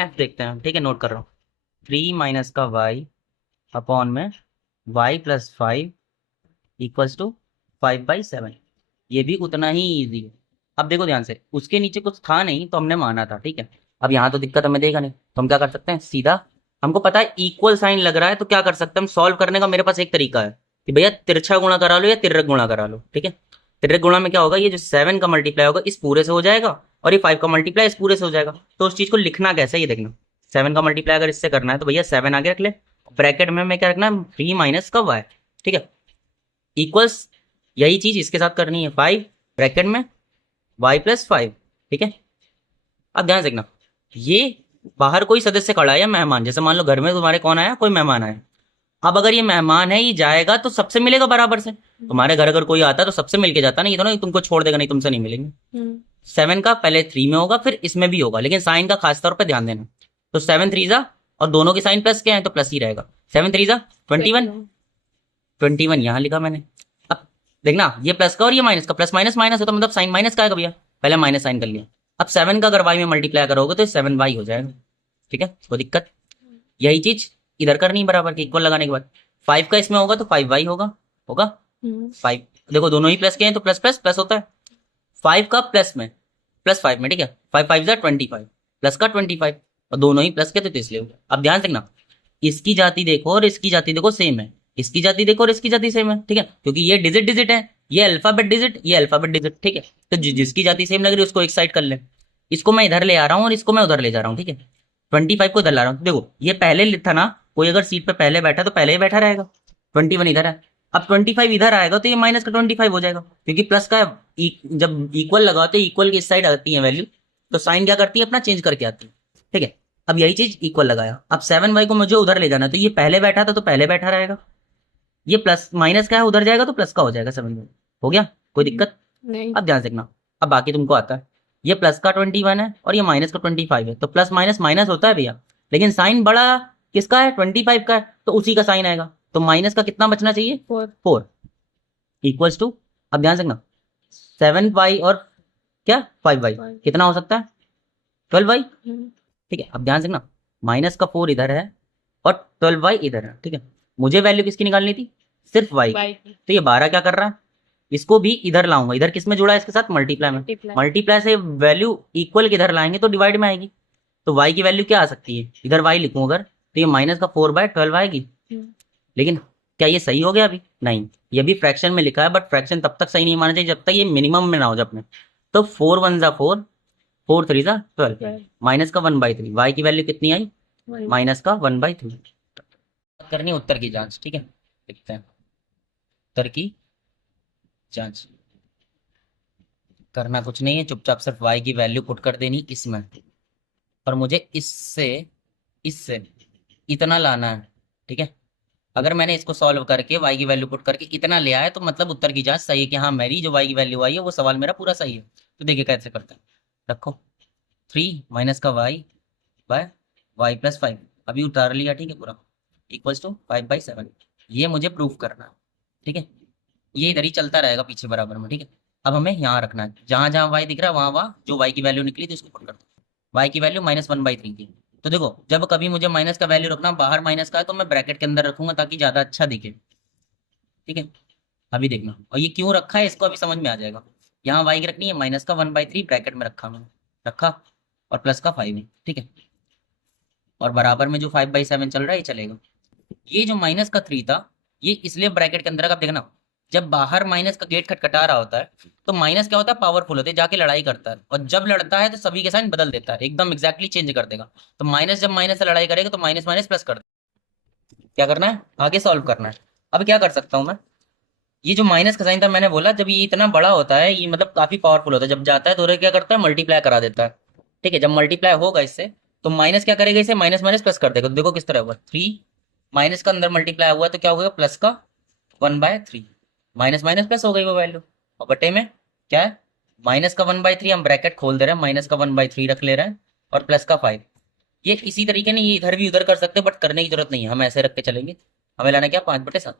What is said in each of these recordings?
F देखते हैं, ठीक है, नोट कर रहा हूँ। 3 माइनस का वाई अपॉन में वाई प्लस 5 इक्वल्स टू 5/7। ये भी उतना ही ईजी है। अब देखो ध्यान से, उसके नीचे कुछ था नहीं तो हमने माना था, ठीक है। अब यहाँ तो दिक्कत हमें देगा नहीं, तो हम क्या कर सकते हैं, सीधा हमको पता है इक्वल साइन लग रहा है, तो क्या कर सकते हैं हम, सॉल्व करने का मेरे पास एक तरीका है कि भैया तिरछा गुणा करा लो या तिर्यक गुणा करा लो, ठीक है। तिर्यक गुणा में क्या होगा, ये जो 7 का मल्टीप्लाई होगा इस पूरे से हो जाएगा, और ये 5 का मल्टीप्लाई इस पूरे से हो जाएगा। तो उस चीज को लिखना कैसे है ये देखना। 7 का मल्टीप्लाई अगर इससे करना है तो भैया 7 आगे रख ले, ब्रैकेट में हमें क्या रखना है, 3 माइनस का वाई, ठीक है, इक्वल्स, यही चीज इसके साथ करनी है, 5 ब्रैकेट में वाई प्लस 5, ठीक है। अब ध्यान से देखना, ये बाहर कोई सदस्य खड़ा है या मेहमान, जैसे मान लो घर में तुम्हारे कौन आया, कोई मेहमान आया। अब अगर ये मेहमान है, ये जाएगा तो सबसे मिलेगा बराबर से। तुम्हारे घर अगर कोई आता है तो सबसे मिलके जाता ना, ये तो ना तुमको छोड़ देगा, नहीं तुमसे नहीं मिलेंगे। 7 का पहले 3 में होगा फिर इसमें भी होगा, लेकिन साइन का खास तौर पर ध्यान देना। तो 7 3 जा, और दोनों के साइन प्लस के हैं तो प्लस ही रहेगा। 7 3 जा 21, 21 यहाँ लिखा मैंने। अब देखना, ये प्लस का और ये माइनस का, प्लस माइनस माइनस है तो मतलब साइन माइनस का है भैया, पहले माइनस साइन कर लिया। अब 7 का अगर वाई में मल्टीप्लाई करोगे तो 7y हो जाएगा, ठीक है, कोई दिक्कत। यही चीज इधर करनी बराबर की, इक्वल लगाने के बाद 5 का इसमें होगा तो 5y होगा, होगा 5। देखो दोनों ही प्लस के हैं तो प्लस प्लस प्लस होता है। 5 का प्लस में, प्लस 5 में, ठीक है, 5 5 जा 25, प्लस का 25, और दोनों ही प्लस के तो इसलिए हो गया। अब ध्यान से देखना, इसकी जाति देखो और इसकी जाति देखो सेम है, इसकी जाति देखो और इसकी जाति सेम है, ठीक है, क्योंकि ये डिजिट डिजिट है, ये अल्फाबेट डिजिट, ये अल्फाबेट डिजिट, ठीक है। तो जिसकी जाति सेम लग रही है उसको एक साइड कर ले। इसको मैं इधर ले आ रहा हूँ और इसको मैं उधर ले जा रहा हूँ, ठीक है। 25 को इधर ला रहा हूँ, देखो ये पहले था ना, कोई अगर सीट पे पहले बैठा तो पहले ही बैठा रहेगा। 21 इधर है, अब 25 इधर आएगा तो ये माइनस का 25 हो जाएगा, क्योंकि प्लस का जब इक्वल लगाते हैं, इक्वल की इस साइड आती है वैल्यू, तो साइन क्या करती है, अपना चेंज करके आती है, ठीक है। अब यही चीज इक्वल लगाया, अब 7y को मुझे उधर ले जाना है, तो ये पहले बैठा था तो पहले बैठा रहेगा, ये प्लस माइनस का है उधर जाएगा तो प्लस का हो जाएगा, 7y हो गया, कोई दिक्कत नहीं। अब ध्यान से देखना, अब बाकी तुमको आता है, ये प्लस का 21 है और ये माइनस का 25 है, तो प्लस माइनस माइनस होता है भैया, लेकिन साइन बड़ा किसका है, 25 का है, तो उसी का साइन आएगा, तो माइनस का कितना बचना चाहिए, 4 इक्वल्स टू, अब ध्यान से देखना, 7y और क्या 5y कितना हो सकता है, 12y, ठीक है। अब ध्यान से देखना, माइनस का 4 इधर है और 12y इधर है, ठीक है। मुझे वैल्यू किसकी निकालनी थी, सिर्फ y की, तो ये 12 क्या कर रहा है, इसको भी इधर लाऊंगा, इधर किस में जुड़ा है इसके साथ, मल्टीप्लाई में, मल्टीप्लाई से वैल्यू इक्वल किधर लाएंगे तो डिवाइड में आएगी, तो y की वैल्यू क्या आ सकती है, इधर y लिखूं अगर, तो ये माइनस का 4/12 आएगी। लेकिन क्या ये सही हो गया अभी, नहीं, ये भी फ्रैक्शन में लिखा है, बट फ्रैक्शन तब तक सही नहीं माना चाहिए जब तक ये मिनिमम में ना हो जाए अपने। तो 4 1 जा 4, 4 3 जा 12, माइनस का 1/3, y की वैल्यू कितनी आई, माइनस का 1/3। करनी उत्तर की जांच, ठीक है, लिखते हैं उत्तर की जांच। करना कुछ नहीं है, चुपचाप सिर्फ y की वैल्यू पुट कर देनी इसमें, और मुझे इससे इससे इतना लाना है, ठीक है। अगर मैंने इसको सॉल्व करके y की वैल्यू पुट करके इतना ले आया तो मतलब उत्तर की जांच सही है कि हाँ मेरी जो y की वैल्यू आई है वो सवाल मेरा पूरा सही है। तो देखिए कैसे करते हैं, रखो 3 माइनस का वाई प्लस 5, अभी उतार लिया, ठीक है, पूरा इक्वल्स टू 5/7, ये मुझे प्रूफ करना है, ठीक है। ये इधर ही चलता रहेगा पीछे बराबर में, ठीक है। अब हमें यहाँ रखना है, जहां जहां y दिख रहा है वहां वहां जो y की वैल्यू निकली थी उसको पुट कर दो। y की वैल्यू -1/3 थी, तो देखो जब कभी मुझे माइनस का वैल्यू रखना, बाहर माइनस का है तो मैं ब्रैकेट के अंदर रखूंगा ताकि ज्यादा अच्छा दिखे, ठीक है। अभी देखना, और ये क्यों रखा है इसको अभी समझ में आ जाएगा। यहाँ y की रखनी है -1/3 ब्रैकेट में रखा मैंने, रखा, और प्लस का 5 है, ठीक है, और बराबर में जो 5/7 चल रहा है ये चलेगा। ये जो -3 था ये इसलिए ब्रैकेट के अंदर का, देखना जब बाहर माइनस का गेट खटखटा रहा होता है तो माइनस क्या होता है, पावरफुल होता है, जाके लड़ाई करता है, और जब लड़ता है तो सभी के साइन बदल देता है, एकदम एग्जैक्टली चेंज कर देगा। तो माइनस जब माइनस से लड़ाई करेगा तो माइनस माइनस प्लस कर देगा। क्या करना है, आगे सॉल्व करना है। अब क्या कर सकता हूँ मैं, ये जो माइनस का साइन था मैंने बोला जब ये इतना बड़ा होता है, ये मतलब काफी पावरफुल होता है, जब जाता है तो क्या करता है, मल्टीप्लाई करा देता है, ठीक है। जब मल्टीप्लाई होगा इससे तो माइनस क्या करेगा, इसे माइनस माइनस प्लस कर देगा, तो देखो किस तरह हुआ, 3 माइनस का अंदर मल्टीप्लाई हुआ तो क्या होगा, प्लस का 1/3, माइनस माइनस प्लस हो गई वो वैल्यू, और बटे में क्या है, माइनस का 1/3, हम ब्रैकेट खोल दे रहे हैं, माइनस का 1/3 रख ले रहे हैं, और प्लस का 5। ये इसी तरीके ने ये इधर भी उधर कर सकते हैं, बट करने की जरूरत नहीं है, हम ऐसे रख के चलेंगे। हमें लाना क्या, 5/7।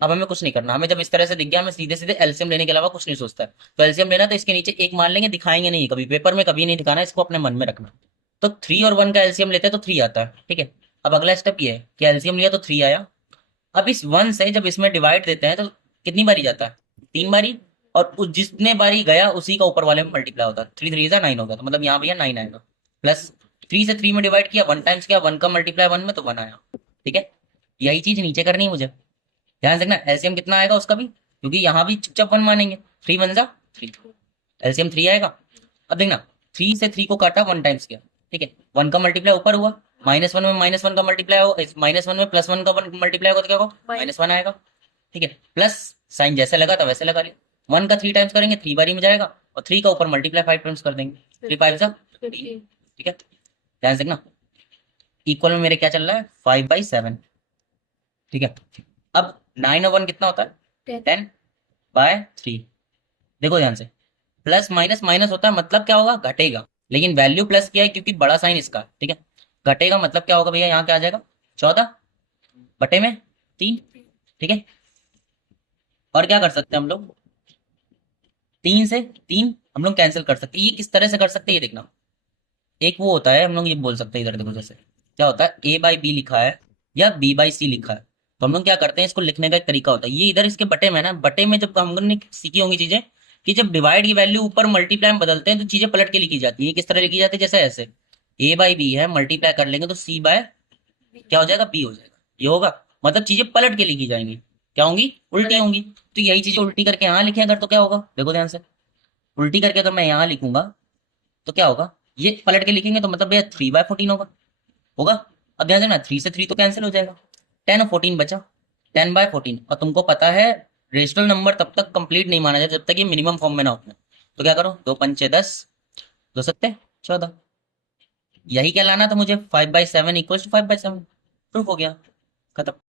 अब हमें कुछ नहीं करना, हमें जब इस तरह से दिख गया हमें सीधे सीधे एलसीएम लेने के अलावा कुछ नहीं सोचता है। तो एलसीएम लेना तो इसके नीचे एक मान लेंगे, दिखाएंगे नहीं कभी पेपर में, कभी नहीं दिखाना, इसको अपने मन में रखना। तो 3 और 1 का एलसीएम लेते हैं तो 3 आता है, ठीक है। अब अगला स्टेप ये है कि एलसीएम लिया तो 3 आया। अब इस 1 से जब इसमें डिवाइड देते हैं तो कितनी बारी जाता है, 3 बारी। और जितने बारी गया उसी का ऊपर वाले में मल्टीप्लाई होता है, 3 3 जा 9 होगा, तो मतलब यहाँ भैया 9 आएगा। प्लस 3 से 3 में डिवाइड किया, 1 टाइम्स किया, 1 का मल्टीप्लाई 1 में तो 1 आया, ठीक है। यही चीज नीचे करनी है मुझे, ध्यान से देखना एलसीएम कितना आएगा उसका भी, क्योंकि यहाँ भी चुपचाप 1 मानेंगे, 3 1 जा 3, एलसीएम 3 आएगा। अब देखना 3 से 3 को काटा, 1 टाइम्स किया, ठीक है। 1 का मल्टीप्लाई ऊपर हुआ, -1 में -1 का मल्टीप्लाई होगा, -1 में +1 का मल्टीप्लाई होगा तो क्या होगा, -1 आएगा, ठीक है। प्लस साइन जैसे लगा था वैसे लगा लिया, 1 का 3 टाइम्स करेंगे 3 बारी में जाएगा, और 3 का ऊपर मल्टीप्लाई 5 टाइम्स कर देंगे, 3 5 जा 15, ठीक है। ध्यान से देखना इक्वल में मेरे क्या चल रहा है, 5/7, ठीक है। अब 9 और 1 कितना होता है, 10/3। देखो ध्यान से, प्लस माइनस माइनस होता है, मतलब क्या होगा, घटेगा। लेकिन वैल्यू प्लस किया है क्योंकि बड़ा साइन इसका, ठीक है। घटेगा मतलब क्या होगा भैया, यहाँ क्या आ जाएगा, 14/3, ठीक है। और क्या कर सकते हैं हम लोग, 3 से 3 हम लोग कैंसिल कर सकते हैं। ये किस तरह से कर सकते हैं ये देखना, एक वो होता है, हम लोग ये बोल सकते हैं इधर देखो, जैसे क्या होता है A/B लिखा है या B/C लिखा है, तो हम लोग क्या करते हैं, इसको लिखने का एक तरीका होता है, ये इधर इसके बटे में है ना, बटे में जब हम लोग ने सीखी होंगी चीजें कि जब डिवाइड की वैल्यू ऊपर मल्टीप्लाई में बदलते हैं तो चीजें पलट के लिखी जाती है। किस तरह लिखी जाती है, जैसे ऐसे A/B है, मल्टीप्लाई कर लेंगे तो C/ क्या हो जाएगा, B हो जाएगा, ये होगा। मतलब चीजें पलट के लिखी जाएंगी, क्या होंगी, उल्टी होंगी। तो यही चीजें उल्टी करके यहाँ लिखे अगर तो क्या होगा, देखो ध्यान से, उल्टी करके अगर मैं यहाँ लिखूंगा तो क्या होगा, ये पलट के लिखेंगे तो मतलब भैया 3/14 होगा, होगा। अब ध्यान देना 3 से 3 तो कैंसिल हो जाएगा, 10 और 14 बचा, 10/14। और तुमको पता है रेशनल नंबर तब तक कंप्लीट नहीं माना जाता जब तक ये मिनिमम फॉर्म में ना हो। तो क्या करो, 2 पंचे 10, 2 सत्ते 14, यही क्या लाना था मुझे, 5/7 = 5/7, प्रूफ हो गया, खत्म।